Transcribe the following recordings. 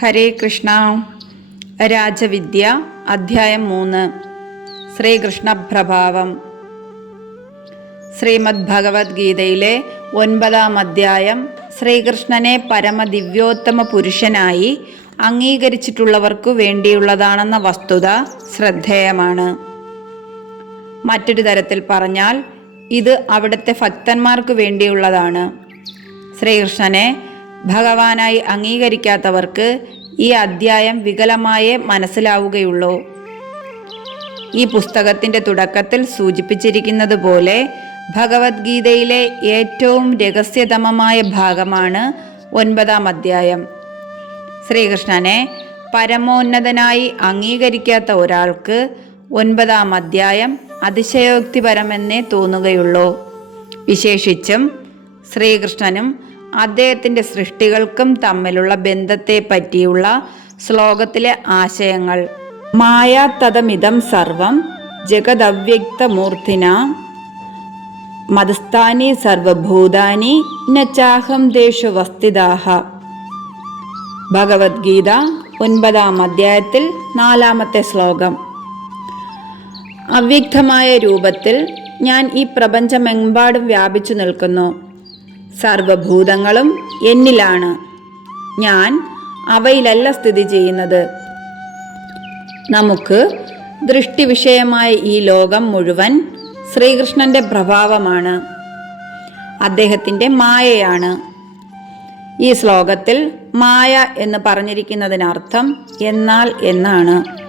ഹരേ കൃഷ്ണ. രാജവിദ്യ അധ്യായം മൂന്ന്. ശ്രീകൃഷ്ണ പ്രഭാവം ശ്രീമദ് ഭഗവത്ഗീതയിലെ ഒൻപതാം അധ്യായം ശ്രീകൃഷ്ണനെ പരമദിവ്യോത്തമ പുരുഷനായി അംഗീകരിച്ചിട്ടുള്ളവർക്കു വേണ്ടിയുള്ളതാണെന്ന വസ്തുത ശ്രദ്ധേയമാണ്. മറ്റൊരു തരത്തിൽ പറഞ്ഞാൽ ഇത് അവിടുത്തെ ഭക്തന്മാർക്ക് വേണ്ടിയുള്ളതാണ്. ശ്രീകൃഷ്ണനെ ഭഗവാനായി അംഗീകരിക്കാത്തവർക്ക് ഈ അദ്ധ്യായം വികലമായേ മനസ്സിലാവുകയുള്ളൂ. ഈ പുസ്തകത്തിന്റെ തുടക്കത്തിൽ സൂചിപ്പിച്ചിരിക്കുന്നത് പോലെ ഭഗവത്ഗീതയിലെ ഏറ്റവും രഹസ്യതമമായ ഭാഗമാണ് ഒൻപതാം അധ്യായം. ശ്രീകൃഷ്ണനെ പരമോന്നതനായി അംഗീകരിക്കാത്ത ഒരാൾക്ക് ഒൻപതാം അധ്യായം അതിശയോക്തിപരമെന്നേ തോന്നുകയുള്ളൂ. വിശേഷിച്ചും ശ്രീകൃഷ്ണനും അദ്ദേഹത്തിന്റെ സൃഷ്ടികൾക്കും തമ്മിലുള്ള ബന്ധത്തെ പറ്റിയുള്ള ശ്ലോകത്തിലെ ആശയങ്ങൾ. മായാത്തതമിതം സർവം ജഗദവ്യക്തമൂർത്തിന. മതസ്ഥാനി സർവഭൂതാനി നച്ചാഹം ദേശു വസ്തിദാഹ ഭഗവത്ഗീത ഒൻപതാം അധ്യായത്തിൽ നാലാമത്തെ ശ്ലോകം. അവ്യക്തമായ രൂപത്തിൽ ഞാൻ ഈ പ്രപഞ്ചമെമ്പാടും വ്യാപിച്ചു നിൽക്കുന്നു. സർവഭൂതങ്ങളും എന്നിലാണ്. ഞാൻ അവയിലല്ല സ്ഥിതി ചെയ്യുന്നത്. നമുക്ക് ദൃഷ്ടിവിഷയമായ ഈ ലോകം മുഴുവൻ ശ്രീകൃഷ്ണന്റെ പ്രഭാവമാണ്. അദ്ദേഹത്തിന്റെ മായയാണ്. ഈ ശ്ലോകത്തിൽ മായ എന്ന് പറഞ്ഞിരിക്കുന്നതിനർത്ഥം എന്നാൽ എന്നാണ്.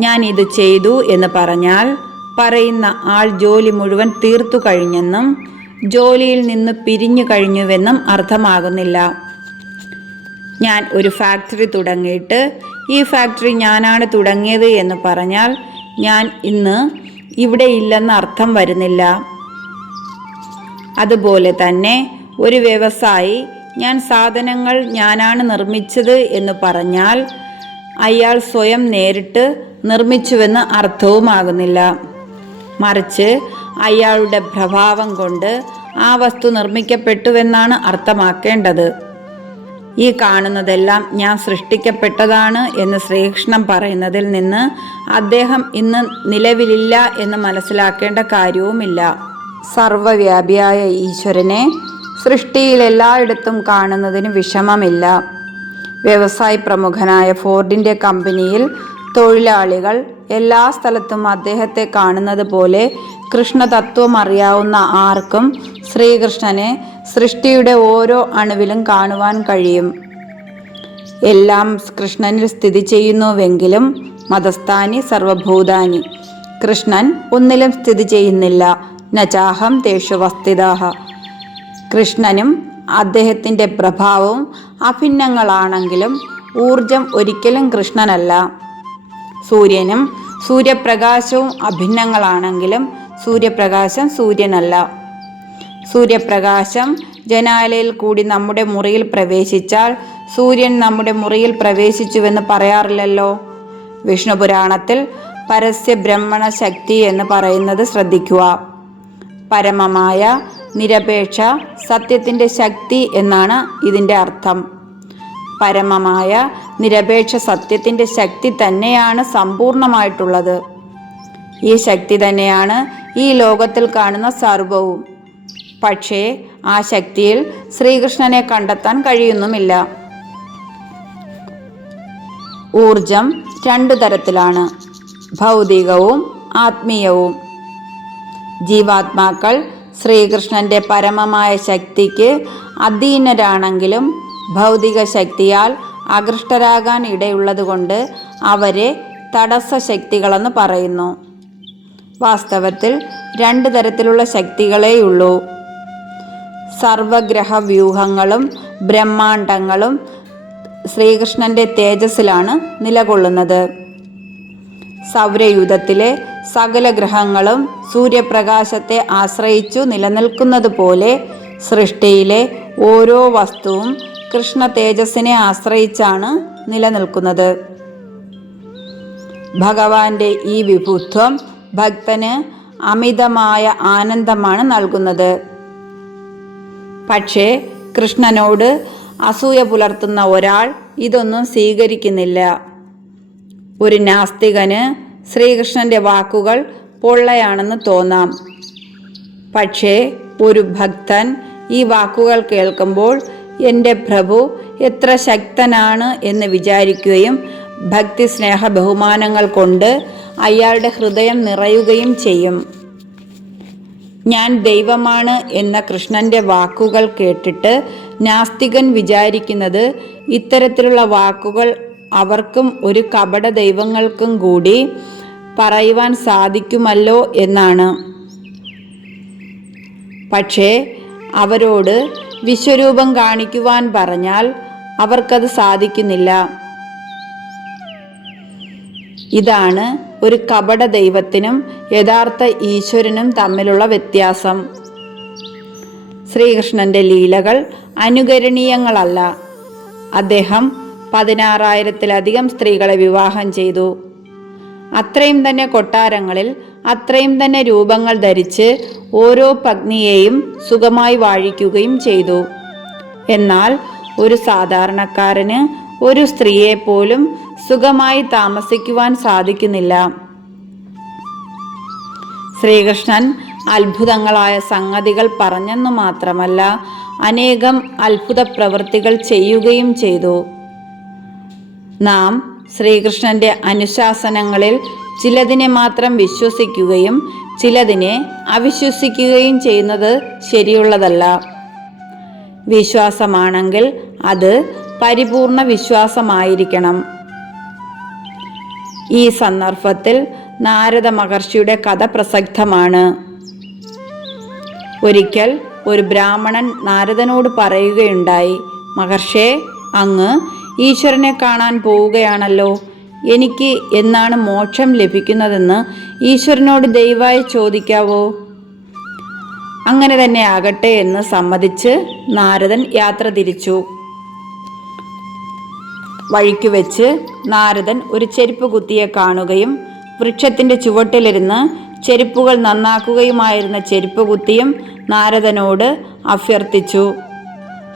ഞാൻ ഇത് ചെയ്തു എന്ന് പറഞ്ഞാൽ പറയുന്ന ആൾ ജോലി മുഴുവൻ തീർത്തു കഴിഞ്ഞെന്നും ജോലിയിൽ നിന്ന് പിരിഞ്ഞു കഴിഞ്ഞുവെന്നും അർത്ഥമാകുന്നില്ല. ഞാൻ ഒരു ഫാക്ടറി തുടങ്ങിയിട്ട് ഈ ഫാക്ടറി ഞാനാണ് തുടങ്ങിയത് എന്ന് പറഞ്ഞാൽ ഞാൻ ഇന്ന് ഇവിടെ ഇല്ലെന്ന് അർത്ഥം വരുന്നില്ല. അതുപോലെ തന്നെ ഒരു വ്യവസായി ഞാൻ സാധനങ്ങൾ ഞാനാണ് നിർമ്മിച്ചത് എന്ന് പറഞ്ഞാൽ അയാൾ സ്വയം നേരിട്ട് നിർമ്മിച്ചുവെന്ന് അർത്ഥവുമാകുന്നില്ല. മറിച്ച് അയാളുടെ പ്രഭാവം കൊണ്ട് ആ വസ്തു നിർമ്മിക്കപ്പെട്ടുവെന്നാണ് അർത്ഥമാക്കേണ്ടത്. ഈ കാണുന്നതെല്ലാം ഞാൻ സൃഷ്ടിക്കപ്പെട്ടതാണ് എന്ന് ശ്രീകൃഷ്ണൻ പറയുന്നതിൽ നിന്ന് അദ്ദേഹം ഇന്ന് നിലവിലില്ല എന്ന് മനസ്സിലാക്കേണ്ട കാര്യവുമില്ല. സർവവ്യാപിയായ ഈശ്വരനെ സൃഷ്ടിയിൽ എല്ലായിടത്തും കാണുന്നതിന് വിഷമമില്ല. വ്യവസായ പ്രമുഖനായ ഫോർഡിന്റെ കമ്പനിയിൽ തൊഴിലാളികൾ എല്ലാ സ്ഥലത്തും അദ്ദേഹത്തെ കാണുന്നത് പോലെ കൃഷ്ണതത്വം അറിയാവുന്ന ആർക്കും ശ്രീകൃഷ്ണനെ സൃഷ്ടിയുടെ ഓരോ അണുവിലും കാണുവാൻ കഴിയും. എല്ലാം കൃഷ്ണനിൽ സ്ഥിതി ചെയ്യുന്നുവെങ്കിലും മതസ്ഥാനി സർവഭൂതാനി. കൃഷ്ണൻ ഒന്നിലും സ്ഥിതി ചെയ്യുന്നില്ല. നചാഹം തേഷു വസ്തിതാഹ. കൃഷ്ണനും അദ്ദേഹത്തിന്റെ പ്രഭാവവും അഭിന്നങ്ങളാണെങ്കിലും ഊർജം ഒരിക്കലും കൃഷ്ണനല്ല. സൂര്യനും സൂര്യപ്രകാശവും അഭിന്നങ്ങളാണെങ്കിലും സൂര്യപ്രകാശം സൂര്യനല്ല. സൂര്യപ്രകാശം ജനാലയിൽ കൂടി നമ്മുടെ മുറിയിൽ പ്രവേശിച്ചാൽ സൂര്യൻ നമ്മുടെ മുറിയിൽ പ്രവേശിച്ചുവെന്ന് പറയാറില്ലല്ലോ. വിഷ്ണു പുരാണത്തിൽ പരസ്യ ബ്രഹ്മണ ശക്തി എന്ന് പറയുന്നത് ശ്രദ്ധിക്കുക. പരമമായ നിരപേക്ഷ സത്യത്തിന്റെ ശക്തി എന്നാണ് ഇതിന്റെ അർത്ഥം. പരമമായ നിരപേക്ഷ സത്യത്തിന്റെ ശക്തി തന്നെയാണ് സമ്പൂർണമായിട്ടുള്ളത്. ഈ ശക്തി തന്നെയാണ് ഈ ലോകത്തിൽ കാണുന്ന സർവവും. പക്ഷേ ആ ശക്തിയിൽ ശ്രീകൃഷ്ണനെ കണ്ടെത്താൻ കഴിയുന്നുമില്ല. ഊർജം രണ്ടു തരത്തിലാണ്. ഭൗതികവും ആത്മീയവും. ജീവാത്മാക്കൾ ശ്രീകൃഷ്ണന്റെ പരമമായ ശക്തിക്ക് അധീനരാണെങ്കിലും ഭൗതിക ശക്തിയാൽ അകൃഷ്ടരാകാൻ ഇടയുള്ളതുകൊണ്ട് അവരെ തടസ്സ ശക്തികളെന്ന് പറയുന്നു. വാസ്തവത്തിൽ രണ്ട് തരത്തിലുള്ള ശക്തികളേയുള്ളൂ. സർവഗ്രഹ വ്യൂഹങ്ങളും ബ്രഹ്മാണ്ടങ്ങളും ശ്രീകൃഷ്ണന്റെ തേജസ്സിലാണ് നിലകൊള്ളുന്നത്. സൗരയുധത്തിലെ സകല ഗ്രഹങ്ങളും സൂര്യപ്രകാശത്തെ ആശ്രയിച്ചു നിലനിൽക്കുന്നത് പോലെ സൃഷ്ടിയിലെ ഓരോ വസ്തുവും കൃഷ്ണ തേജസ്സിനെ ആശ്രയിച്ചാണ് നിലനിൽക്കുന്നത്. ഭഗവാന്റെ ഈ വിഭുത്വം ഭക്തന് അമിതമായ ആനന്ദമാണ് നൽകുന്നത്. പക്ഷേ കൃഷ്ണനോട് അസൂയ പുലർത്തുന്ന ഒരാൾ ഇതൊന്നും സ്വീകരിക്കുന്നില്ല. ഒരു നാസ്തികന് ശ്രീകൃഷ്ണന്റെ വാക്കുകൾ പൊള്ളയാണെന്ന് തോന്നാം. പക്ഷേ ഒരു ഭക്തൻ ഈ വാക്കുകൾ കേൾക്കുമ്പോൾ എന്റെ പ്രഭു എത്ര ശക്തനാണ് എന്ന് വിചാരിക്കുകയും ഭക്തി സ്നേഹ ബഹുമാനങ്ങൾ കൊണ്ട് അയാളുടെ ഹൃദയം നിറയുകയും ചെയ്യും. ഞാൻ ദൈവമാണ് എന്ന കൃഷ്ണന്റെ വാക്കുകൾ കേട്ടിട്ട് നാസ്തികൻ വിചാരിക്കുന്നത് ഇത്തരത്തിലുള്ള വാക്കുകൾ അവർക്കും ഒരു കപട ദൈവങ്ങൾക്കും കൂടി പറയുവാൻ സാധിക്കുമല്ലോ എന്നാണ്. പക്ഷേ അവരോട് വിശ്വരൂപം കാണിക്കുവാൻ പറഞ്ഞാൽ അവർക്കത് സാധിക്കുന്നില്ല. ഇതാണ് ഒരു കപട ദൈവത്തിനും യഥാർത്ഥ ഈശ്വരനും തമ്മിലുള്ള വ്യത്യാസം. ശ്രീകൃഷ്ണന്റെ ലീലകൾ അനുകരണീയങ്ങളല്ല. അദ്ദേഹം പതിനാറായിരത്തിലധികം സ്ത്രീകളെ വിവാഹം ചെയ്തു. അത്രയും തന്നെ കൊട്ടാരങ്ങളിൽ അത്രയും തന്നെ രൂപങ്ങൾ ധരിച്ച് ഓരോ പത്നിയെയും സുഖമായി വാഴിക്കുകയും ചെയ്തു. എന്നാൽ ഒരു സാധാരണക്കാരന് ഒരു സ്ത്രീയെ പോലും സുഖമായി താമസിക്കുവാൻ സാധിക്കുന്നില്ല. ശ്രീകൃഷ്ണൻ അത്ഭുതങ്ങളായ സംഗതികൾ പറഞ്ഞെന്നു മാത്രമല്ല അനേകം അത്ഭുത പ്രവൃത്തികൾ ചെയ്യുകയും ചെയ്തു. നാം ശ്രീകൃഷ്ണന്റെ അനുശാസനങ്ങളിൽ ചിലതിനെ മാത്രം വിശ്വസിക്കുകയും ചിലതിനെ അവിശ്വസിക്കുകയും ചെയ്യുന്നത് ശരിയുള്ളതല്ല. വിശ്വാസമാണെങ്കിൽ അത് പരിപൂർണ വിശ്വാസമായിരിക്കണം. ഈ സന്ദർഭത്തിൽ നാരദ മഹർഷിയുടെ കഥ പ്രസക്തമാണ്. ഒരിക്കൽ ഒരു ബ്രാഹ്മണൻ നാരദനോട് പറയുകയുണ്ടായി മഹർഷേ അങ്ങ് ഈശ്വരനെ കാണാൻ പോവുകയാണല്ലോ. എനിക്ക് എന്നാണ് മോക്ഷം ലഭിക്കുന്നതെന്ന് ഈശ്വരനോട് ദയവായി ചോദിക്കാവോ? അങ്ങനെ തന്നെ ആകട്ടെ എന്ന് സമ്മതിച്ച് നാരദൻ യാത്ര തിരിച്ചു. വഴിക്കു വെച്ച് നാരദൻ ഒരു ചെരുപ്പ് കുത്തിയെ കാണുകയും വൃക്ഷത്തിന്റെ ചുവട്ടിലിരുന്ന് ചെരുപ്പുകൾ നന്നാക്കുകയുമായിരുന്ന ചെരുപ്പ് കുത്തിയും നാരദനോട് അഭ്യർത്ഥിച്ചു.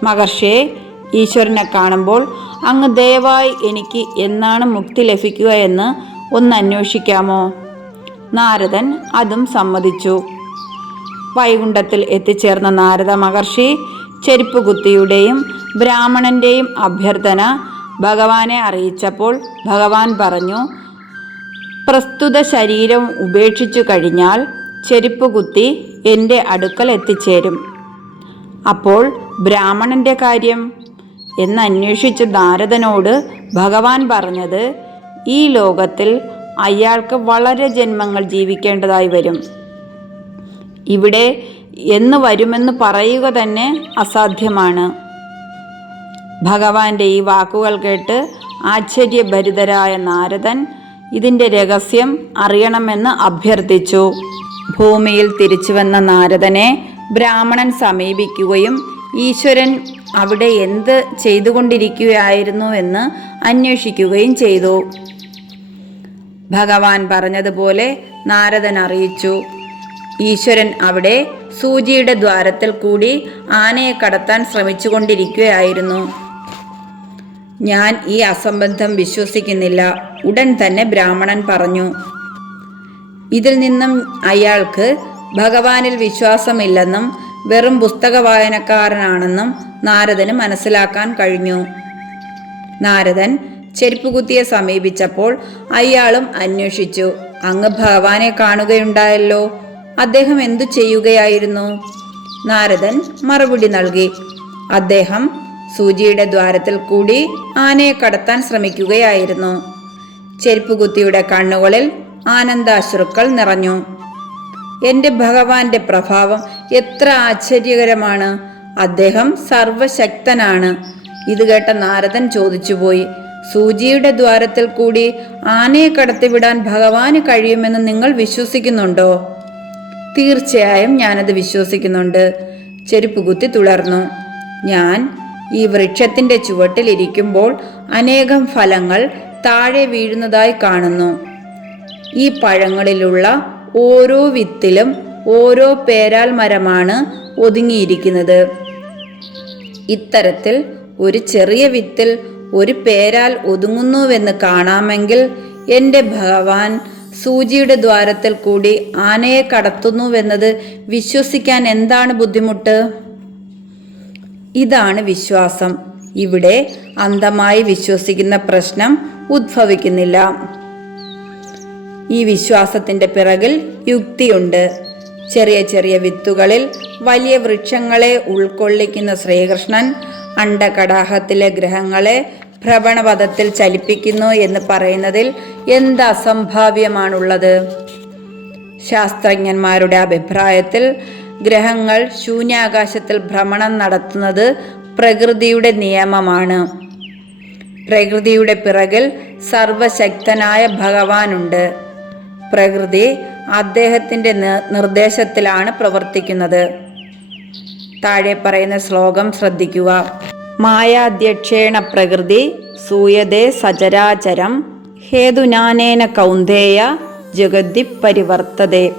മഹർഷിയെ ഈശ്വരനെ കാണുമ്പോൾ അങ്ങ് ദയവായി എനിക്ക് എന്നാണ് മുക്തി ലഭിക്കുക എന്ന് ഒന്ന് അന്വേഷിക്കാമോ? നാരദൻ അതും സമ്മതിച്ചു. വൈകുണ്ഠത്തിൽ എത്തിച്ചേർന്ന നാരദ മഹർഷി ചെരുപ്പ് കുത്തിയുടെയും ബ്രാഹ്മണന്റെയും അഭ്യർത്ഥന ഭഗവാനെ അറിയിച്ചപ്പോൾ ഭഗവാൻ പറഞ്ഞു പ്രസ്തുത ശരീരം ഉപേക്ഷിച്ചു കഴിഞ്ഞാൽ ചെരുപ്പ് കുത്തി എന്റെ അടുക്കൽ എത്തിച്ചേരും. അപ്പോൾ ബ്രാഹ്മണന്റെ കാര്യം എന്ന് അന്വേഷിച്ച നാരദനോട് ഭഗവാൻ പറഞ്ഞത് ഈ ലോകത്തിൽ അയാൾക്ക് വളരെ ജന്മങ്ങൾ ജീവിക്കേണ്ടതായി വരും. ഇവിടെ എന്ന് വരുമെന്ന് പറയുക തന്നെ അസാധ്യമാണ്. ഭഗവാന്റെ ഈ വാക്കുകൾ കേട്ട് ആശ്ചര്യഭരിതരായ നാരദൻ ഇതിന്റെ രഹസ്യം അറിയണമെന്ന് അഭ്യർത്ഥിച്ചു. ഭൂമിയിൽ തിരിച്ചു വന്ന നാരദനെ ബ്രാഹ്മണൻ സമീപിക്കുകയും ഈശ്വരൻ അവിടെ എന്ത് ചെയ്തുകൊണ്ടിരിക്കുകയായിരുന്നു എന്ന് അന്വേഷിക്കുകയും ചെയ്തു. ഭഗവാൻ പറഞ്ഞതുപോലെ നാരദൻ അറിയിച്ചു. ഈശ്വരൻ അവിടെ സൂചിയുടെ ദ്വാരത്തിൽ കൂടി ആനയെ കടത്താൻ ശ്രമിച്ചുകൊണ്ടിരിക്കുകയായിരുന്നു. ഞാൻ ഈ അസംബന്ധം വിശ്വസിക്കുന്നില്ല. ഉടൻ തന്നെ ബ്രാഹ്മണൻ പറഞ്ഞു. ഇതിൽ നിന്നും അയാൾക്ക് ഭഗവാനിൽ വിശ്വാസമില്ലെന്നും വെറും പുസ്തക വായനക്കാരനാണെന്നും നാരദന് മനസ്സിലാക്കാൻ കഴിഞ്ഞു. നാരദൻ ചെരുപ്പുകുത്തിയെ സമീപിച്ചപ്പോൾ അയാളും അന്വേഷിച്ചു. അങ്ങ് ഭഗവാനെ കാണുകയുണ്ടായല്ലോ. അദ്ദേഹം എന്തു ചെയ്യുകയായിരുന്നു? നാരദൻ മറുപടി നൽകി. അദ്ദേഹം സൂചിയുടെ ദ്വാരത്തിൽ കൂടി ആനയെ കടത്താൻ ശ്രമിക്കുകയായിരുന്നു. ചെരുപ്പുകുത്തിയുടെ കണ്ണുകളിൽ ആനന്ദാശ്രുക്കൾ നിറഞ്ഞു. എന്റെ ഭഗവാന്റെ പ്രഭാവം എത്ര ആശ്ചര്യകരമാണ്. അദ്ദേഹം സർവശക്തനാണ് ഇത് കേട്ട നാരദൻ ചോദിച്ചുപോയി. സൂചിയുടെ ദ്വാരത്തിൽ കൂടി ആനയെ കടത്തിവിടാൻ ഭഗവാന് കഴിയുമെന്ന് നിങ്ങൾ വിശ്വസിക്കുന്നുണ്ടോ? തീർച്ചയായും ഞാനത് വിശ്വസിക്കുന്നുണ്ട് ചെരുപ്പ് കുത്തി തുടർന്നു. ഞാൻ ഈ വൃക്ഷത്തിന്റെ ചുവട്ടിലിരിക്കുമ്പോൾ അനേകം ഫലങ്ങൾ താഴെ വീഴുന്നതായി കാണുന്നു. ഈ പഴങ്ങളിലുള്ള ഓരോ വിത്തിലും ഓരോ പേരാൽ മരമാണ് ഒതുങ്ങിയിരിക്കുന്നത്. ഇത്തരത്തിൽ ഒരു ചെറിയ വിത്തിൽ ഒരു പേരാൽ ഒതുങ്ങുന്നുവെന്ന് കാണാമെങ്കിൽ എന്റെ ഭഗവാൻ സൂചിയുടെ ദ്വാരത്തിൽ കൂടി ആനയെ കടത്തുന്നുവെന്നത് വിശ്വസിക്കാൻ എന്താണ് ബുദ്ധിമുട്ട്? ഇതാണ് വിശ്വാസം. ഇവിടെ അന്ധമായി വിശ്വസിക്കുന്ന പ്രശ്നം ഉദ്ഭവിക്കുന്നില്ല. ഈ വിശ്വാസത്തിന്റെ പിറകിൽ യുക്തിയുണ്ട്. ചെറിയ ചെറിയ വിത്തുകളിൽ വലിയ വൃക്ഷങ്ങളെ ഉൾക്കൊള്ളിക്കുന്ന ശ്രീകൃഷ്ണൻ അണ്ടകടാഹത്തിലെ ഗ്രഹങ്ങളെ ഭ്രവണപഥത്തിൽ ചലിപ്പിക്കുന്നു എന്ന് പറയുന്നതിൽ എന്ത് അസംഭാവ്യമാണുള്ളത്? ശാസ്ത്രജ്ഞന്മാരുടെ അഭിപ്രായത്തിൽ ഗ്രഹങ്ങൾ ശൂന്യാകാശത്തിൽ ഭ്രമണം നടത്തുന്നത് പ്രകൃതിയുടെ നിയമമാണ്. പ്രകൃതിയുടെ പിറകിൽ സർവശക്തനായ ഭഗവാനുണ്ട്. പ്രകൃതി അദ്ദേഹത്തിന്റെ നിർദ്ദേശത്തിലാണ് പ്രവർത്തിക്കുന്നത്. താഴെ പറയുന്ന ശ്ലോകം ശ്രദ്ധിക്കുക. മായാധ്യക്ഷേണ പ്രകൃതി സൂയതേ സചരാചരം ഹേതുനാനേന കൗന്ദേയ ജഗതി പരിവർത്തതേ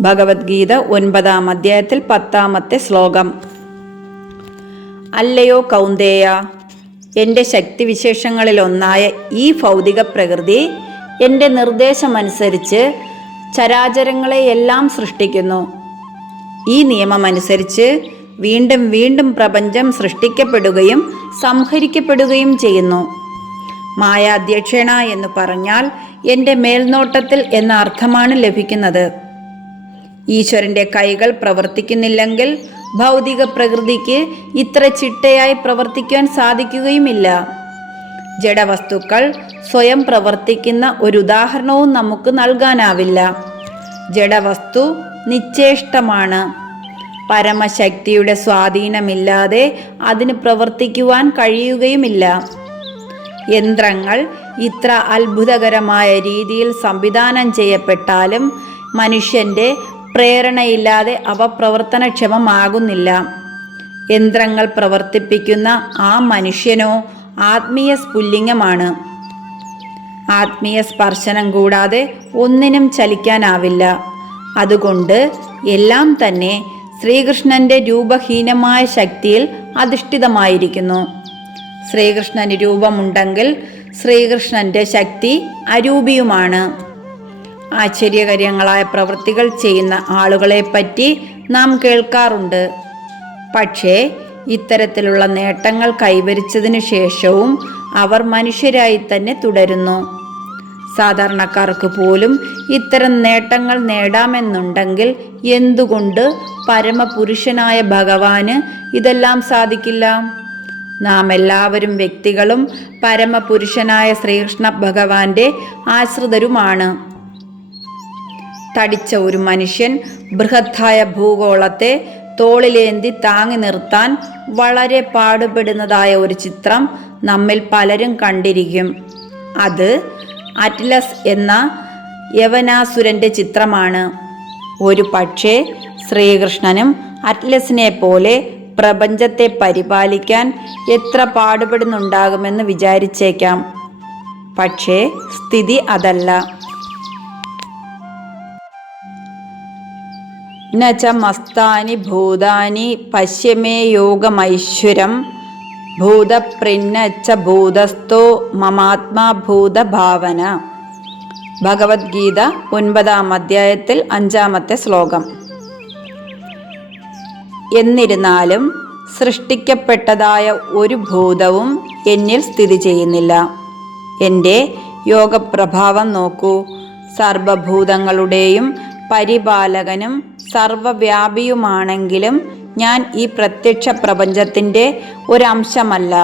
ഭഗവത്ഗീത ഒൻപതാം അധ്യായത്തിൽ പത്താമത്തെ ശ്ലോകം. അല്ലയോ കൗന്ദേയ എന്റെ ശക്തിവിശേഷങ്ങളിലൊന്നായ ഈ ഭൗതിക പ്രകൃതി എന്റെ നിർദ്ദേശമനുസരിച്ച് ചരാചരങ്ങളെയെല്ലാം സൃഷ്ടിക്കുന്നു. ഈ നിയമമനുസരിച്ച് വീണ്ടും വീണ്ടും പ്രപഞ്ചം സൃഷ്ടിക്കപ്പെടുകയും സംഹരിക്കപ്പെടുകയും ചെയ്യുന്നു. മായാധ്യക്ഷണ എന്ന് പറഞ്ഞാൽ എന്റെ മേൽനോട്ടത്തിൽ എന്ന അർത്ഥമാണ് ലഭിക്കുന്നത്. ഈശ്വരന്റെ കൈകൾ പ്രവർത്തിക്കുന്നില്ലെങ്കിൽ ഭൗതിക പ്രകൃതിക്ക് ഇത്ര ചിട്ടയായി പ്രവർത്തിക്കാൻ സാധിക്കുകയുമില്ല. ജഡവസ്തുക്കൾ സ്വയം പ്രവർത്തിക്കുന്ന ഒരു ഉദാഹരണവും നമുക്ക് നൽകാനാവില്ല. ജഡവസ്തു നിശ്ചേഷ്ടമാണ്. പരമശക്തിയുടെ സ്വാധീനമില്ലാതെ അതിന് പ്രവർത്തിക്കുവാൻ കഴിയുകയുമില്ല. യന്ത്രങ്ങൾ ഇത്ര അത്ഭുതകരമായ രീതിയിൽ സംവിധാനം ചെയ്യപ്പെട്ടാലും മനുഷ്യന്റെ പ്രേരണയില്ലാതെ അവ പ്രവർത്തനക്ഷമമാകുന്നില്ല യന്ത്രങ്ങൾ പ്രവർത്തിപ്പിക്കുന്ന ആ മനുഷ്യനോ ആത്മീയ സ്ഫുല്ലിംഗമാണ് ആത്മീയ സ്പർശനം കൂടാതെ ഒന്നിനും ചലിക്കാനാവില്ല. അതുകൊണ്ട് എല്ലാം തന്നെ ശ്രീകൃഷ്ണന്റെ രൂപഹീനമായ ശക്തിയിൽ അധിഷ്ഠിതമായിരിക്കുന്നു. ശ്രീകൃഷ്ണന് രൂപമുണ്ടെങ്കിൽ ശ്രീകൃഷ്ണന്റെ ശക്തി അരൂപിയുമാണ്. ആശ്ചര്യകരങ്ങളായ പ്രവൃത്തികൾ ചെയ്യുന്ന ആളുകളെ പറ്റി നാം കേൾക്കാറുണ്ട്. പക്ഷേ ഇത്തരത്തിലുള്ള നേട്ടങ്ങൾ കൈവരിച്ചതിനു ശേഷവും അവർ മനുഷ്യരായി തന്നെ തുടരുന്നു. സാധാരണക്കാർക്ക് പോലും ഇത്തരം നേട്ടങ്ങൾ നേടാമെന്നുണ്ടെങ്കിൽ എന്തുകൊണ്ട് പരമപുരുഷനായ ഭഗവാന് ഇതെല്ലാം സാധിക്കില്ല? നാം എല്ലാവരും വ്യക്തികളും പരമപുരുഷനായ ശ്രീകൃഷ്ണ ഭഗവാന്റെ ആശ്രിതരുമാണ്. തടിച്ച ഒരു മനുഷ്യൻ ബൃഹത്തായ ഭൂഗോളത്തെ തോളിലേന്തി താങ്ങി നിർത്താൻ വളരെ പാടുപെടുന്നതായ ഒരു ചിത്രം നമ്മിൽ പലരും കണ്ടിരിക്കും. അത് അറ്റ്ലസ് എന്ന യവനാസുരന്റെ ചിത്രമാണ്. ഒരു പക്ഷേ ശ്രീകൃഷ്ണനും അറ്റ്ലസിനെ പോലെ പ്രപഞ്ചത്തെ പരിപാലിക്കാൻ എത്ര പാടുപെടുന്നുണ്ടാകുമെന്ന് വിചാരിച്ചേക്കാം. പക്ഷേ സ്ഥിതി അതല്ല. ന ച മസ്താനി ഭൂതാനി പശ്യമേ യോഗമൈശ്വരം. ഭൂതപ്രിന്ന ച ഭൂതസ്ഥോ മമാത്മാ ഭൂതഭാവന. ഭഗവത്ഗീത ഒൻപതാം അധ്യായത്തിൽ അഞ്ചാമത്തെ ശ്ലോകം. എന്നിരുന്നാലും സൃഷ്ടിക്കപ്പെട്ടതായ ഒരു ഭൂതവും എന്നിൽ സ്ഥിതി ചെയ്യുന്നില്ല. എന്റെ യോഗപ്രഭാവം നോക്കൂ. സർവഭൂതങ്ങളുടെയും പരിപാലകനും സർവവ്യാപിയുമാണെങ്കിലും ഞാൻ ഈ പ്രത്യക്ഷ പ്രപഞ്ചത്തിന്റെ ഒരംശമല്ല.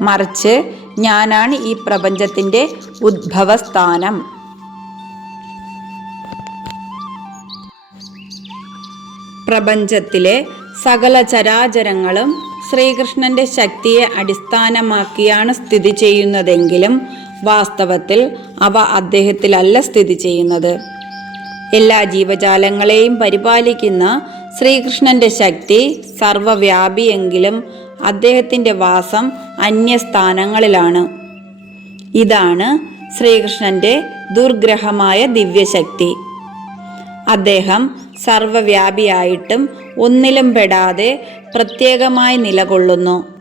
മറിച്ച് ഞാനാണ് ഈ പ്രപഞ്ചത്തിന്റെ ഉദ്ഭവസ്ഥാനം. പ്രപഞ്ചത്തിലെ സകല ചരാചരങ്ങളും ശ്രീകൃഷ്ണന്റെ ശക്തിയെ അടിസ്ഥാനമാക്കിയാണ് സ്ഥിതി ചെയ്യുന്നതെങ്കിലും വാസ്തവത്തിൽ അവ അദ്ദേഹത്തിലല്ല സ്ഥിതി ചെയ്യുന്നത്. എല്ലാ ജീവജാലങ്ങളെയും പരിപാലിക്കുന്ന ശ്രീകൃഷ്ണന്റെ ശക്തി സർവവ്യാപിയെങ്കിലും അദ്ദേഹത്തിന്റെ വാസം അന്യസ്ഥാനങ്ങളിലാണ്. ഇതാണ് ശ്രീകൃഷ്ണന്റെ ദുർഗ്രഹമായ ദിവ്യശക്തി. അദ്ദേഹം സർവവ്യാപിയായിട്ടും ഒന്നിലും പെടാതെ പ്രത്യേകമായി നിലകൊള്ളുന്നു.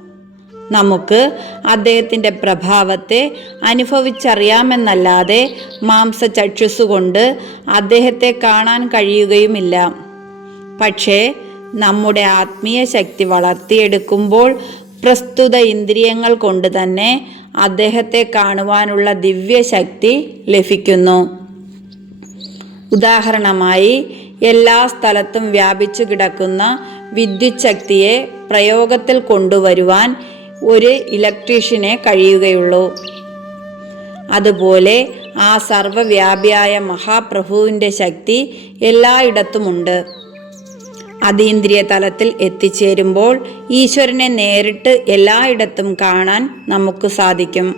നമുക്ക് അദ്ദേഹത്തിന്റെ പ്രഭാവത്തെ അനുഭവിച്ചറിയാമെന്നല്ലാതെ മാംസചക്ഷുസുകൊണ്ട് അദ്ദേഹത്തെ കാണാൻ കഴിയുകയുമില്ല. പക്ഷേ നമ്മുടെ ആത്മീയ ശക്തി വളർത്തിയെടുക്കുമ്പോൾ പ്രസ്തുത ഇന്ദ്രിയങ്ങൾ കൊണ്ട് തന്നെ അദ്ദേഹത്തെ കാണുവാനുള്ള ദിവ്യശക്തി ലഭിക്കുന്നു. ഉദാഹരണമായി എല്ലാ സ്ഥലത്തും വ്യാപിച്ചു കിടക്കുന്ന വിദ്യുച്ഛക്തിയെ പ്രയോഗത്തിൽ കൊണ്ടുവരുവാൻ ഒരു ഇലക്ട്രീഷ്യനെ കഴിയുകയുള്ളൂ. അതുപോലെ ആ സർവവ്യാപിയായ മഹാപ്രഭുവിന്റെ ശക്തി എല്ലായിടത്തുമുണ്ട്. അതീന്ദ്രിയ തലത്തിൽ എത്തിച്ചേരുമ്പോൾ ഈശ്വരനെ നേരിട്ട് എല്ലായിടത്തും കാണാൻ നമുക്ക് സാധിക്കും.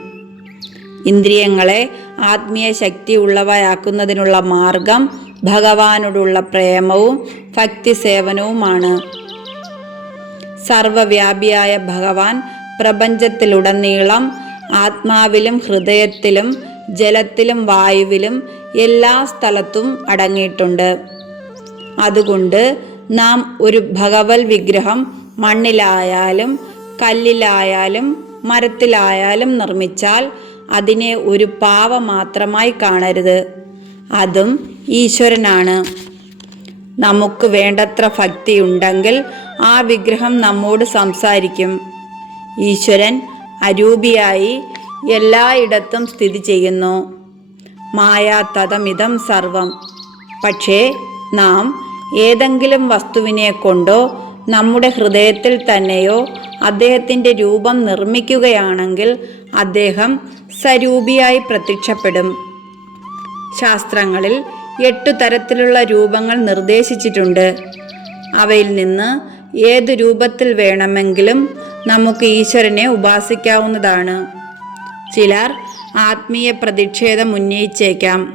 ഇന്ദ്രിയങ്ങളെ ആത്മീയ ശക്തി ഉള്ളവയാക്കുന്നതിനുള്ള മാർഗം ഭഗവാനോടുള്ള പ്രേമവും ഭക്തി സേവനവുമാണ് സർവവ്യാപിയായ ഭഗവാൻ പ്രപഞ്ചത്തിലുടനീളം ആത്മാവിലും ഹൃദയത്തിലും ജലത്തിലും വായുവിലും എല്ലാ സ്ഥലത്തും അടങ്ങിയിട്ടുണ്ട്. അതുകൊണ്ട് നാം ഒരു ഭഗവൽ വിഗ്രഹം മണ്ണിലായാലും കല്ലിലായാലും മരത്തിലായാലും നിർമ്മിച്ചാൽ അതിനെ ഒരു പാവ മാത്രമായി കാണരുത്. അതും ഈശ്വരനാണ്. നമുക്ക് വേണ്ടത്ര ഭക്തി ഉണ്ടെങ്കിൽ ആ വിഗ്രഹം നമ്മോട് സംസാരിക്കും. ഈശ്വരൻ അരൂപിയായി എല്ലായിടത്തും സ്ഥിതി ചെയ്യുന്നു. മായാ മായാതതമിതം സർവം. പക്ഷേ നാം ഏതെങ്കിലും വസ്തുവിനെ കൊണ്ടോ നമ്മുടെ ഹൃദയത്തിൽ തന്നെയോ അദ്ദേഹത്തിന്റെ രൂപം നിർമ്മിക്കുകയാണെങ്കിൽ അദ്ദേഹം സരൂപിയായി പ്രത്യക്ഷപ്പെടും. ശാസ്ത്രങ്ങളിൽ എട്ടു തരത്തിലുള്ള രൂപങ്ങൾ നിർദ്ദേശിച്ചിട്ടുണ്ട്. അവയിൽ നിന്ന് ഏതു രൂപത്തിൽ വേണമെങ്കിലും നമുക്ക് ഈശ്വരനെ ഉപാസിക്കാവുന്നതാണ്. ചിലർ ആത്മീയ പ്രതിഷേധം ഉന്നയിച്ചേക്കാം.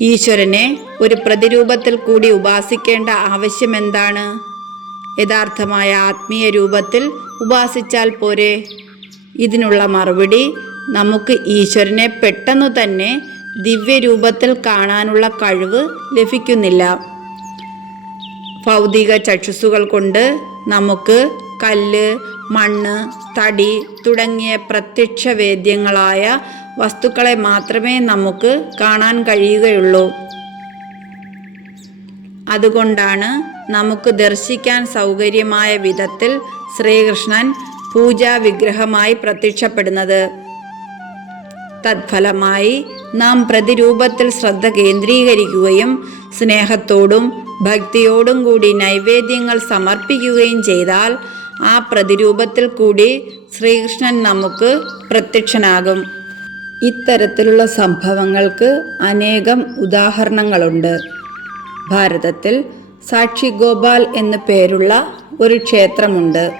ഈശ്വരനെ ഒരു പ്രതിരൂപത്തിൽ കൂടി ഉപാസിക്കേണ്ട ആവശ്യം എന്താണ് യഥാർത്ഥമായ ആത്മീയ രൂപത്തിൽ ഉപാസിച്ചാൽ പോരെ. ഇതിനുള്ള മറുപടി നമുക്ക് ഈശ്വരനെ പെട്ടെന്നു തന്നെ ദിവ്യരൂപത്തിൽ കാണാനുള്ള കഴിവ് ലഭിക്കുന്നില്ല. ഭൗതിക ചക്ഷുസുകൾ കൊണ്ട് നമുക്ക് കല്ല് മണ്ണ് തടി തുടങ്ങിയ പ്രത്യക്ഷ വേദ്യങ്ങളായ വസ്തുക്കളെ മാത്രമേ നമുക്ക് കാണാൻ കഴിയുകയുള്ളൂ. അതുകൊണ്ടാണ് നമുക്ക് ദർശിക്കാൻ സൗകര്യമായ വിധത്തിൽ ശ്രീകൃഷ്ണൻ പൂജാ വിഗ്രഹമായി പ്രത്യക്ഷപ്പെടുന്നത്. തത്ഫലമായി നാം പ്രതിരൂപത്തിൽ ശ്രദ്ധ കേന്ദ്രീകരിക്കുകയും സ്നേഹത്തോടും ഭക്തിയോടും കൂടി നൈവേദ്യങ്ങൾ സമർപ്പിക്കുകയും ചെയ്താൽ ആ പ്രതിരൂപത്തിൽ കൂടി ശ്രീകൃഷ്ണൻ നമുക്ക് പ്രത്യക്ഷനാകും. ഇത്തരത്തിലുള്ള സംഭവങ്ങൾക്ക് അനേകം ഉദാഹരണങ്ങളുണ്ട്. ഭാരതത്തിൽ സാക്ഷി ഗോപാൽ എന്നു പേരുള്ള ഒരു ക്ഷേത്രമുണ്ട്.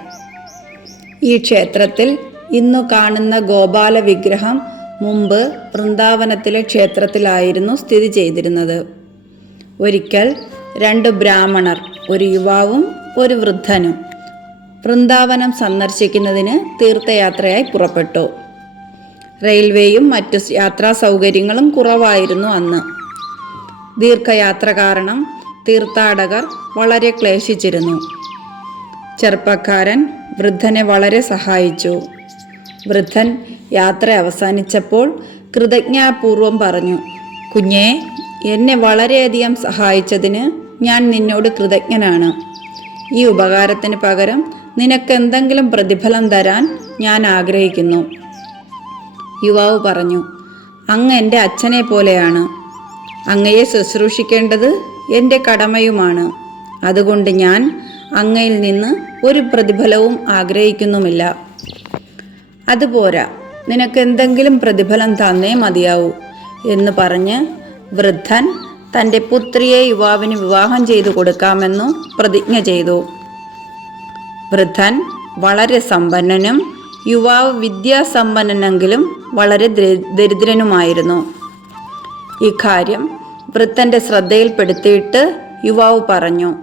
ഈ ക്ഷേത്രത്തിൽ ഇന്നു കാണുന്ന ഗോപാല വിഗ്രഹം മുമ്പ് വൃന്ദാവനത്തിലെ ക്ഷേത്രത്തിലായിരുന്നു സ്ഥിതി ചെയ്തിരുന്നത്. ഒരിക്കൽ രണ്ട് ബ്രാഹ്മണർ ഒരു യുവാവും ഒരു വൃദ്ധനും. വൃന്ദാവനം സന്ദർശിക്കുന്നതിന് തീർത്ഥയാത്രയായി പുറപ്പെട്ടു. റെയിൽവേയും മറ്റു യാത്രാ സൗകര്യങ്ങളും കുറവായിരുന്നു അന്ന്. ദീർഘയാത്ര കാരണം തീർത്ഥാടകർ വളരെ ക്ലേശിച്ചിരുന്നു. ചെറുപ്പക്കാരൻ വൃദ്ധനെ വളരെ സഹായിച്ചു. വൃദ്ധൻ യാത്ര അവസാനിച്ചപ്പോൾ കൃതജ്ഞാപൂർവം പറഞ്ഞു കുഞ്ഞേ എന്നെ വളരെയധികം സഹായിച്ചതിന് ഞാൻ നിന്നോട് കൃതജ്ഞനാണ്. ഈ ഉപകാരത്തിന് പകരം നിനക്ക് എന്തെങ്കിലും പ്രതിഫലം തരാൻ ഞാൻ ആഗ്രഹിക്കുന്നു. യുവാവ് പറഞ്ഞു അങ്ങ് എന്റെ അച്ഛനെ പോലെയാണ്. അങ്ങയെ ശുശ്രൂഷിക്കേണ്ടത് എന്റെ കടമയുമാണ്. അതുകൊണ്ട് ഞാൻ അങ്ങയിൽ നിന്ന് ഒരു പ്രതിഫലവും ആഗ്രഹിക്കുന്നുമില്ല. അതുപോരാ നിനക്ക് എന്തെങ്കിലും പ്രതിഫലം തന്നേ മതിയാവൂ എന്ന് പറഞ്ഞ് വൃദ്ധൻ തന്റെ പുത്രിയെ യുവാവിന് വിവാഹം ചെയ്തു കൊടുക്കാമെന്നു പ്രതിജ്ഞ ചെയ്തു. വൃദ്ധൻ വളരെ സമ്പന്നനും യുവാവ് വിദ്യാസമ്പന്നനെങ്കിലും വളരെ ദരി- ദരിദ്രനുമായിരുന്നു. ഇക്കാര്യം വൃദ്ധന്റെ ശ്രദ്ധയിൽപ്പെടുത്തിയിട്ട് യുവാവ് പറഞ്ഞു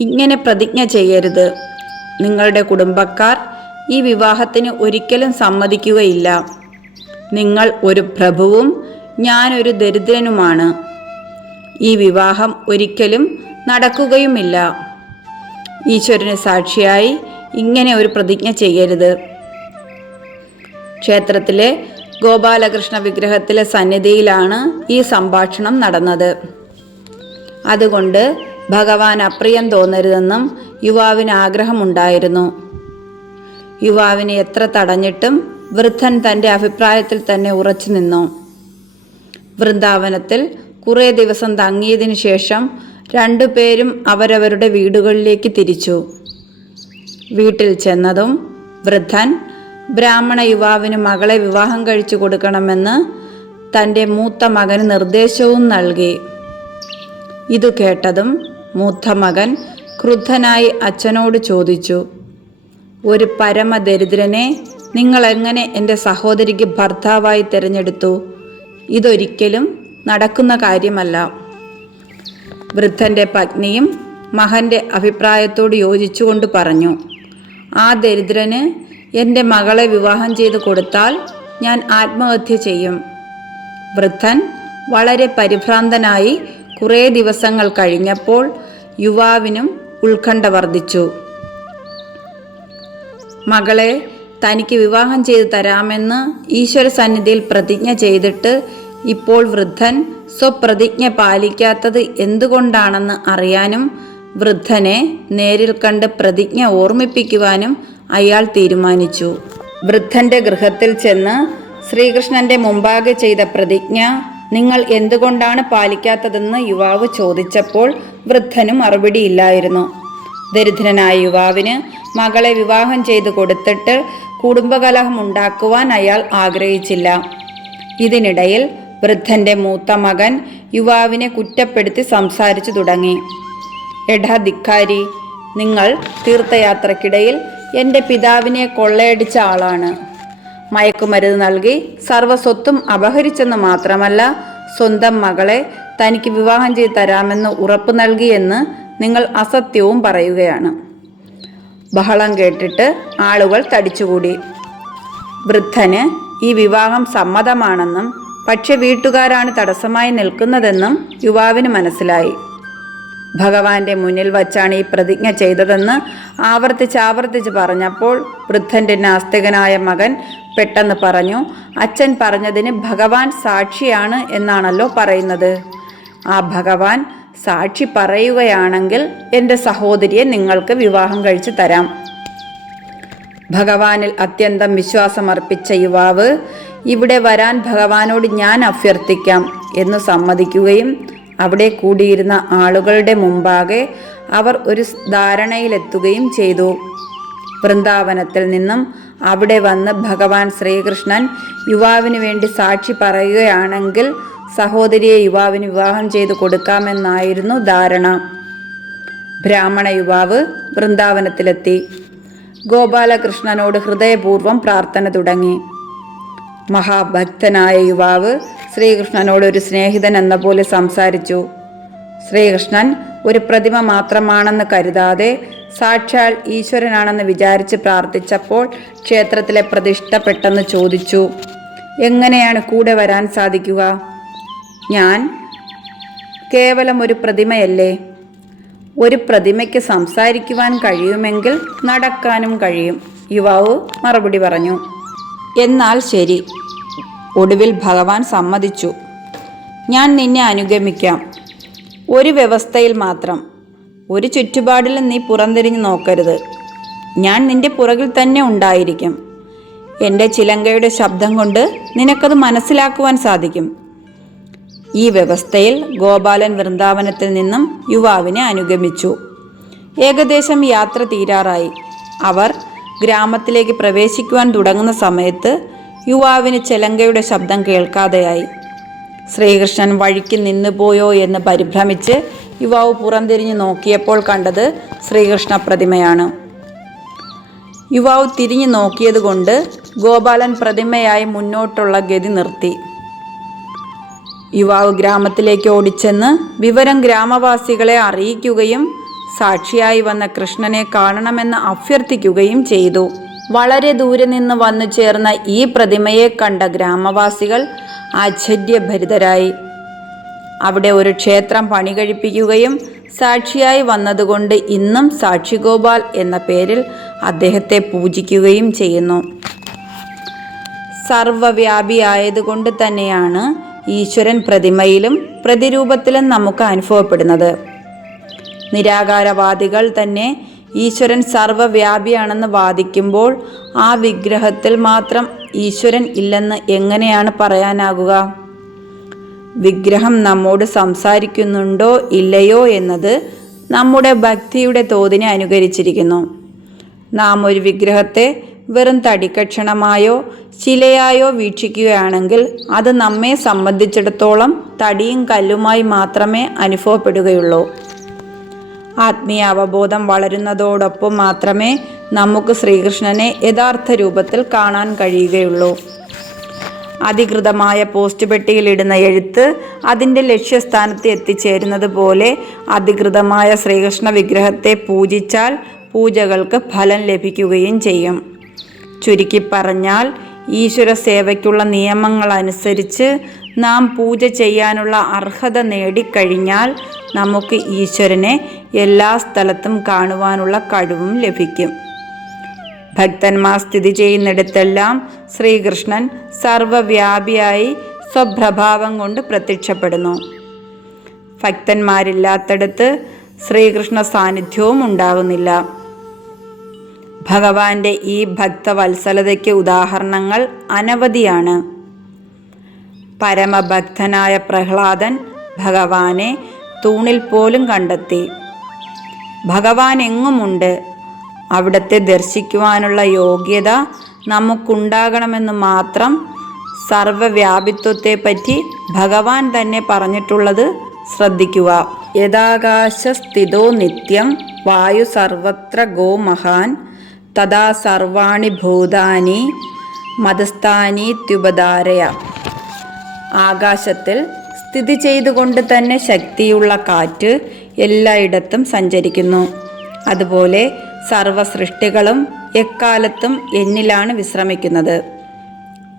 ഇങ്ങനെ പ്രതിജ്ഞ ചെയ്യരുത്. നിങ്ങളുടെ കുടുംബക്കാർ ഈ വിവാഹത്തിന് ഒരിക്കലും സമ്മതിക്കുകയില്ല. നിങ്ങൾ ഒരു പ്രഭുവും ഞാനൊരു ദരിദ്രനുമാണ്. ഈ വിവാഹം ഒരിക്കലും നടക്കുകയുമില്ല. ഈശ്വരന് സാക്ഷിയായി ഇങ്ങനെ ഒരു പ്രതിജ്ഞ ചെയ്യരുത്. ക്ഷേത്രത്തിലെ ഗോപാലകൃഷ്ണ വിഗ്രഹത്തിലെ സന്നിധിയിലാണ് ഈ സംഭാഷണം നടന്നത്. അതുകൊണ്ട് ഭഗവാൻ അപ്രിയം തോന്നരുതെന്നും യുവാവിന് ആഗ്രഹമുണ്ടായിരുന്നു. യുവാവിനെ എത്ര തടഞ്ഞിട്ടും വൃദ്ധൻ തന്റെ അഭിപ്രായത്തിൽ തന്നെ ഉറച്ചു നിന്നു. വൃന്ദാവനത്തിൽ കുറേ ദിവസം തങ്ങിയതിനു ശേഷം രണ്ടുപേരും അവരവരുടെ വീടുകളിലേക്ക് തിരിച്ചു. വീട്ടിൽ ചെന്നതും വൃദ്ധൻ ബ്രാഹ്മണ യുവാവിന് മകളെ വിവാഹം കഴിച്ചു കൊടുക്കണമെന്ന് തന്റെ മൂത്ത മകന് നിർദ്ദേശവും നൽകി. ഇതു കേട്ടതും മൂത്ത മകൻ ക്രുദ്ധനായി അച്ഛനോട് ചോദിച്ചു ഒരു പരമദരിദ്രനെ നിങ്ങൾ എങ്ങനെ എന്റെ സഹോദരിക്ക് ഭർത്താവായി തിരഞ്ഞെടുത്തു? ഇതൊരിക്കലും നടക്കുന്ന കാര്യമല്ല. വൃദ്ധന്റെ പത്നിയും മകന്റെ അഭിപ്രായത്തോട് യോജിച്ചുകൊണ്ട് പറഞ്ഞു ആ ദരിദ്രന് എന്റെ മകളെ വിവാഹം ചെയ്തു കൊടുത്താൽ ഞാൻ ആത്മഹത്യ ചെയ്യും വൃദ്ധൻ വളരെ പരിഭ്രാന്തനായി കുറേ ദിവസങ്ങൾ കഴിഞ്ഞപ്പോൾ യുവാവിനും ഉത്കണ്ഠ വർദ്ധിച്ചു. മകളെ തനിക്ക് വിവാഹം ചെയ്തു തരാമെന്ന് ഈശ്വര സന്നിധിയിൽ പ്രതിജ്ഞ ചെയ്തിട്ട് ഇപ്പോൾ വൃദ്ധൻ സ്വപ്രതിജ്ഞ പാലിക്കാത്തത് എന്തുകൊണ്ടാണെന്ന് അറിയാനും വൃദ്ധനെ നേരിൽ കണ്ട് പ്രതിജ്ഞ ഓർമ്മിപ്പിക്കുവാനും അയാൾ തീരുമാനിച്ചു. വൃദ്ധന്റെ ഗൃഹത്തിൽ ചെന്ന് ശ്രീകൃഷ്ണന്റെ മുമ്പാകെ ചെയ്ത പ്രതിജ്ഞ നിങ്ങൾ എന്തുകൊണ്ടാണ് പാലിക്കാത്തതെന്ന് യുവാവ് ചോദിച്ചപ്പോൾ വൃദ്ധനും മറുപടിയില്ലായിരുന്നു. ദരിദ്രനായ യുവാവിന് മകളെ വിവാഹം ചെയ്തു കൊടുത്തിട്ട് കുടുംബകലഹം ഉണ്ടാക്കുവാൻ അയാൾ ആഗ്രഹിച്ചില്ല. ഇതിനിടയിൽ വൃദ്ധന്റെ മൂത്ത മകൻ യുവാവിനെ കുറ്റപ്പെടുത്തി സംസാരിച്ചു തുടങ്ങി. എടാ ധിക്കാരി നിങ്ങൾ തീർത്ഥയാത്രക്കിടയിൽ എന്റെ പിതാവിനെ കൊള്ളയടിച്ച ആളാണ്. മയക്കുമരുന്ന് നൽകി സർവസ്വത്തും അപഹരിച്ചെന്ന് മാത്രമല്ല സ്വന്തം മകളെ തനിക്ക് വിവാഹം ചെയ്ത് തരാമെന്ന് ഉറപ്പ് നൽകിയെന്ന് നിങ്ങൾ അസത്യവും പറയുകയാണ്. ബഹളം കേട്ടിട്ട് ആളുകൾ തടിച്ചുകൂടി. വൃദ്ധന് ഈ വിവാഹം സമ്മതമാണെന്നും പക്ഷെ വീട്ടുകാരാണ് തടസ്സമായി നിൽക്കുന്നതെന്നും യുവാവിന് മനസ്സിലായി. ഭഗവാന്റെ മുന്നിൽ വച്ചാണ് ഈ പ്രതിജ്ഞ ചെയ്തതെന്ന് ആവർത്തിച്ച് ആവർത്തിച്ച് പറഞ്ഞപ്പോൾ വൃദ്ധന്റെ നാസ്തികനായ മകൻ പെട്ടെന്ന് പറഞ്ഞു അച്ഛൻ പറഞ്ഞതിന് ഭഗവാൻ സാക്ഷിയാണ് എന്നാണല്ലോ പറയുന്നത്. ആ ഭഗവാൻ സാക്ഷി പറയുകയാണെങ്കിൽ എന്റെ സഹോദരിയെ നിങ്ങൾക്ക് വിവാഹം കഴിച്ചു തരാം. ഭഗവാനിൽ അത്യന്തം വിശ്വാസമർപ്പിച്ച യുവാവ് ഇവിടെ വരാൻ ഭഗവാനോട് ഞാൻ അഭ്യർത്ഥിക്കാം എന്ന് സമ്മതിക്കുകയും അവിടെ കൂടിയിരുന്ന ആളുകളുടെ മുമ്പാകെ അവർ ഒരു ധാരണയിലെത്തുകയും ചെയ്തു. വൃന്ദാവനത്തിൽ നിന്നും അവിടെ വന്ന് ഭഗവാൻ ശ്രീകൃഷ്ണൻ യുവാവിന് വേണ്ടി സാക്ഷി പറയുകയാണെങ്കിൽ സഹോദരിയെ യുവാവിന് വിവാഹം ചെയ്തു കൊടുക്കാമെന്നായിരുന്നു ധാരണ. ബ്രാഹ്മണ യുവാവ് വൃന്ദാവനത്തിലെത്തി. ഗോപാലകൃഷ്ണനോട് ഹൃദയപൂർവം പ്രാർത്ഥന തുടങ്ങി. മഹാഭക്തനായ യുവാവ് ശ്രീകൃഷ്ണനോട് ഒരു സ്നേഹിതൻ എന്ന പോലെ സംസാരിച്ചു. ശ്രീകൃഷ്ണൻ ഒരു പ്രതിമ മാത്രമാണെന്ന് കരുതാതെ സാക്ഷാൽ ഈശ്വരനാണെന്ന് വിചാരിച്ച് പ്രാർത്ഥിച്ചപ്പോൾ ക്ഷേത്രത്തിലെ പ്രതിഷ്ഠ പെട്ടെന്ന് ചോദിച്ചു എങ്ങനെയാണ് കൂടെ വരാൻ സാധിക്കുക? ഞാൻ കേവലം ഒരു പ്രതിമയല്ലേ? ഒരു പ്രതിമയ്ക്ക് സംസാരിക്കുവാൻ കഴിയുമെങ്കിൽ നടക്കാനും കഴിയും യുവാവ് മറുപടി പറഞ്ഞു. എന്നാൽ ശരി. ഒടുവിൽ ഭഗവാൻ സമ്മതിച്ചു. ഞാൻ നിന്നെ അനുഗമിക്കാം. ഒരു വ്യവസ്ഥയിൽ മാത്രം. ഒരു ചുറ്റുപാടിലും നീ പുറംതിരിഞ്ഞു നോക്കരുത്. ഞാൻ നിന്റെ പുറകിൽ തന്നെ ഉണ്ടായിരിക്കും. എന്റെ ചിലങ്കയുടെ ശബ്ദം കൊണ്ട് നിനക്കത് മനസ്സിലാക്കുവാൻ സാധിക്കും. ഈ വ്യവസ്ഥയിൽ ഗോപാലൻ വൃന്ദാവനത്തിൽ നിന്നും യുവാവിനെ അനുഗമിച്ചു. ഏകദേശം യാത്ര തീരാറായി. അവർ ഗ്രാമത്തിലേക്ക് പ്രവേശിക്കുവാൻ തുടങ്ങുന്ന സമയത്ത് യുവാവിന് ചെലങ്കയുടെ ശബ്ദം കേൾക്കാതെയായി. ശ്രീകൃഷ്ണൻ വഴിക്ക് നിന്നുപോയോ എന്ന് പരിഭ്രമിച്ച് യുവാവ് പുറംതിരിഞ്ഞു നോക്കിയപ്പോൾ കണ്ടത് ശ്രീകൃഷ്ണ പ്രതിമയാണ്. യുവാവ് തിരിഞ്ഞു നോക്കിയതുകൊണ്ട് ഗോപാലൻ പ്രതിമയായി മുന്നോട്ടുള്ള ഗതി നിർത്തി. യുവാവ് ഗ്രാമത്തിലേക്ക് ഓടിച്ചെന്ന് വിവരം ഗ്രാമവാസികളെ അറിയിക്കുകയും സാക്ഷിയായി വന്ന കൃഷ്ണനെ കാണണമെന്ന് അഭ്യർത്ഥിക്കുകയും ചെയ്തു. വളരെ ദൂരെ നിന്ന് വന്നു ചേർന്ന ഈ പ്രതിമയെ കണ്ട ഗ്രാമവാസികൾ ആശ്ചര്യഭരിതരായി. അവിടെ ഒരു ക്ഷേത്രം പണി കഴിപ്പിക്കുകയും സാക്ഷിയായി വന്നതുകൊണ്ട് ഇന്നും സാക്ഷിഗോപാൽ എന്ന പേരിൽ അദ്ദേഹത്തെ പൂജിക്കുകയും ചെയ്യുന്നു. സർവവ്യാപിയായതുകൊണ്ട് തന്നെയാണ് ഈശ്വരൻ പ്രതിമയിലും പ്രതിരൂപത്തിലും നമുക്ക് അനുഭവപ്പെടുന്നത്. നിരാകാരവാദികൾ തന്നെ ഈശ്വരൻ സർവവ്യാപിയാണെന്ന് വാദിക്കുമ്പോൾ ആ വിഗ്രഹത്തിൽ മാത്രം ഈശ്വരൻ ഇല്ലെന്ന് എങ്ങനെയാണ് പറയാനാകുക? വിഗ്രഹം നമ്മോട് സംസാരിക്കുന്നുണ്ടോ ഇല്ലയോ എന്നത് നമ്മുടെ ഭക്തിയുടെ തോതിനെ അനുകരിച്ചിരിക്കുന്നു. നാം ഒരു വിഗ്രഹത്തെ വെറും തടിക്കക്ഷണമായോ ശിലയായോ വീക്ഷിക്കുകയാണെങ്കിൽ അത് നമ്മെ സംബന്ധിച്ചിടത്തോളം തടിയും കല്ലുമായി മാത്രമേ അനുഭവപ്പെടുകയുള്ളൂ. ആത്മീയ അവബോധം വളരുന്നതോടൊപ്പം മാത്രമേ നമുക്ക് ശ്രീകൃഷ്ണനെ യഥാർത്ഥ രൂപത്തിൽ കാണാൻ കഴിയുകയുള്ളൂ. അധികൃതമായ പോസ്റ്റ് പെട്ടിയിലിടുന്ന എഴുത്ത് അതിന്റെ ലക്ഷ്യസ്ഥാനത്ത് എത്തിച്ചേരുന്നത് പോലെ അധികൃതമായ ശ്രീകൃഷ്ണ വിഗ്രഹത്തെ പൂജിച്ചാൽ പൂജകൾക്ക് ഫലം ലഭിക്കുകയും ചെയ്യും. ചുരുക്കി പറഞ്ഞാൽ ഈശ്വര സേവയ്ക്കുള്ള നിയമങ്ങൾ അനുസരിച്ച് നാം പൂജ ചെയ്യാനുള്ള അർഹത നേടിക്കഴിഞ്ഞാൽ നമുക്ക് ഈശ്വരനെ എല്ലാ സ്ഥലത്തും കാണുവാനുള്ള കഴിവും ലഭിക്കും. ഭക്തന്മാർ സ്ഥിതി ചെയ്യുന്നിടത്തെല്ലാം ശ്രീകൃഷ്ണൻ സർവവ്യാപിയായി സ്വപ്രഭാവം കൊണ്ട് പ്രത്യക്ഷപ്പെടുന്നു. ഭക്തന്മാരില്ലാത്തടത്ത് ശ്രീകൃഷ്ണ സാന്നിധ്യവും ഉണ്ടാകുന്നില്ല ഭഗവാന്റെ ഈ ഭക്തവത്സലതയ്ക്ക് ഉദാഹരണങ്ങൾ അനവധിയാണ്. പരമഭക്തനായ പ്രഹ്ലാദൻ ഭഗവാനെ തൂണിൽ പോലും കണ്ടെത്തി. ഭഗവാൻ എങ്ങുമുണ്ട് അവിടത്തെ ദർശിക്കുവാനുള്ള യോഗ്യത നമുക്കുണ്ടാകണമെന്ന് മാത്രം സർവവ്യാപിത്വത്തെപ്പറ്റി ഭഗവാൻ തന്നെ പറഞ്ഞിട്ടുള്ളത് ശ്രദ്ധിക്കുക. യഥാകാശസ്ഥിതോ നിത്യം വായു സർവത്ര ഗോമഹാൻ തഥാ സർവാണി ഭൂതാനി മതസ്ഥാനീത്യുപധാരയ. ആകാശത്തിൽ സ്ഥിതി ചെയ്തുകൊണ്ട് തന്നെ ശക്തിയുള്ള കാറ്റ് എല്ലായിടത്തും സഞ്ചരിക്കുന്നു. അതുപോലെ സർവസൃഷ്ടികളും എക്കാലത്തും എന്നിലാണ് വിശ്രമിക്കുന്നത്.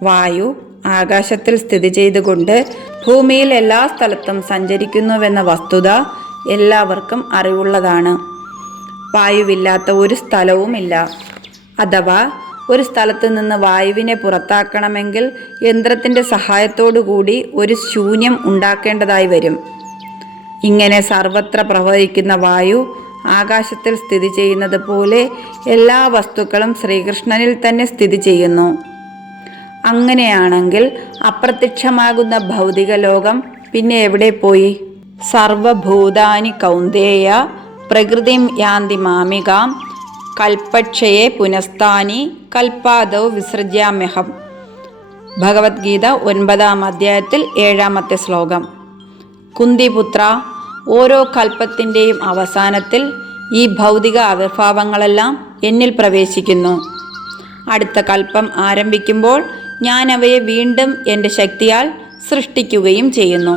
വായു ആകാശത്തിൽ സ്ഥിതി ചെയ്തുകൊണ്ട് ഭൂമിയിൽ എല്ലാ സ്ഥലത്തും സഞ്ചരിക്കുന്നുവെന്ന വസ്തുത എല്ലാവർക്കും അറിവുള്ളതാണ്. വായുവില്ലാത്ത ഒരു സ്ഥലവുമില്ല. അഥവാ ഒരു സ്ഥലത്തു നിന്ന് വായുവിനെ പുറത്താക്കണമെങ്കിൽ യന്ത്രത്തിന്റെ സഹായത്തോടുകൂടി ഒരു ശൂന്യം ഉണ്ടാക്കേണ്ടതായി വരും. ഇങ്ങനെ സർവത്ര പ്രവഹിക്കുന്ന വായു ആകാശത്തിൽ സ്ഥിതി ചെയ്യുന്നത് പോലെ എല്ലാ വസ്തുക്കളും ശ്രീകൃഷ്ണനിൽ തന്നെ സ്ഥിതി ചെയ്യുന്നു. അങ്ങനെയാണെങ്കിൽ അപ്രത്യക്ഷമാകുന്ന ഭൗതിക ലോകം പിന്നെ എവിടെ പോയി? സർവഭൂതാനി കൗന്ദേയ പ്രകൃതിം യാന്തി മാമികാം കൽപ്പക്ഷയെ പുനഃസ്ഥാനി കൽപ്പാദൗ വിസൃജ്യാമ്യഹം. ഭഗവത്ഗീത ഒൻപതാം അധ്യായത്തിൽ ഏഴാമത്തെ ശ്ലോകം. കുന്തിപുത്ര ഓരോ കൽപ്പത്തിന്റെയും അവസാനത്തിൽ ഈ ഭൗതിക ആവിർഭാവങ്ങളെല്ലാം എന്നിൽ പ്രവേശിക്കുന്നു. അടുത്ത കൽപ്പം ആരംഭിക്കുമ്പോൾ ഞാൻ അവയെ വീണ്ടും എന്റെ ശക്തിയാൽ സൃഷ്ടിക്കുകയും ചെയ്യുന്നു.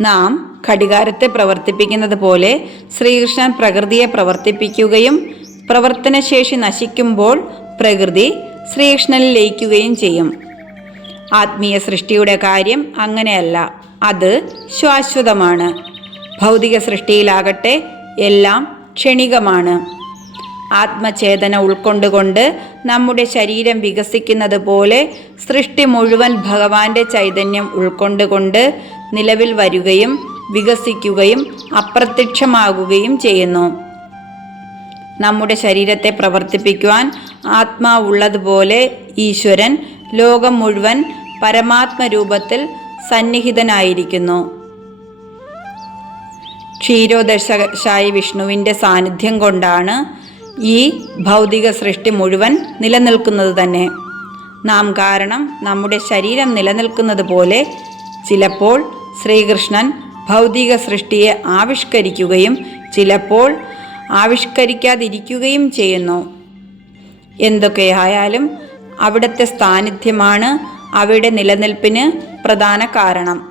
നാം ഘടികാരത്തെ പ്രവർത്തിപ്പിക്കുന്നത് പോലെ ശ്രീകൃഷ്ണൻ പ്രകൃതിയെ പ്രവർത്തിപ്പിക്കുകയും പ്രവർത്തനശേഷി നശിക്കുമ്പോൾ പ്രകൃതി ശ്രീകൃഷ്ണനിൽ ലയിക്കുകയും ചെയ്യും. ആത്മീയ സൃഷ്ടിയുടെ കാര്യം അങ്ങനെയല്ല. അത് ശാശ്വതമാണ്. ഭൗതിക സൃഷ്ടിയിലാകട്ടെ എല്ലാം ക്ഷണികമാണ്. ആത്മചേതന ഉൾക്കൊണ്ടുകൊണ്ട് നമ്മുടെ ശരീരം വികസിക്കുന്നത് പോലെ സൃഷ്ടി മുഴുവൻ ഭഗവാന്റെ ചൈതന്യം ഉൾക്കൊണ്ടുകൊണ്ട് നിലവിൽ വരികയും വികസിക്കുകയും അപ്രത്യക്ഷമാകുകയും ചെയ്യുന്നു. നമ്മുടെ ശരീരത്തെ പ്രവർത്തിപ്പിക്കുവാൻ ആത്മാവുള്ളതുപോലെ ഈശ്വരൻ ലോകം മുഴുവൻ പരമാത്മരൂപത്തിൽ സന്നിഹിതനായിരിക്കുന്നു. ക്ഷീരോദശായി വിഷ്ണുവിന്റെ സാന്നിധ്യം കൊണ്ടാണ് ഈ ഭൗതിക സൃഷ്ടി മുഴുവൻ നിലനിൽക്കുന്നത് തന്നെ. നാം കാരണം നമ്മുടെ ശരീരം നിലനിൽക്കുന്നത് പോലെ ചിലപ്പോൾ ശ്രീകൃഷ്ണൻ ഭൗതിക സൃഷ്ടിയെ ആവിഷ്കരിക്കുകയും ചിലപ്പോൾ ആവിഷ്കരിക്കാതിരിക്കുകയും ചെയ്യുന്നു. എന്തൊക്കെയായാലും അവിടുത്തെ സാന്നിധ്യമാണ് അവയുടെ നിലനിൽപ്പിന് പ്രധാന കാരണം.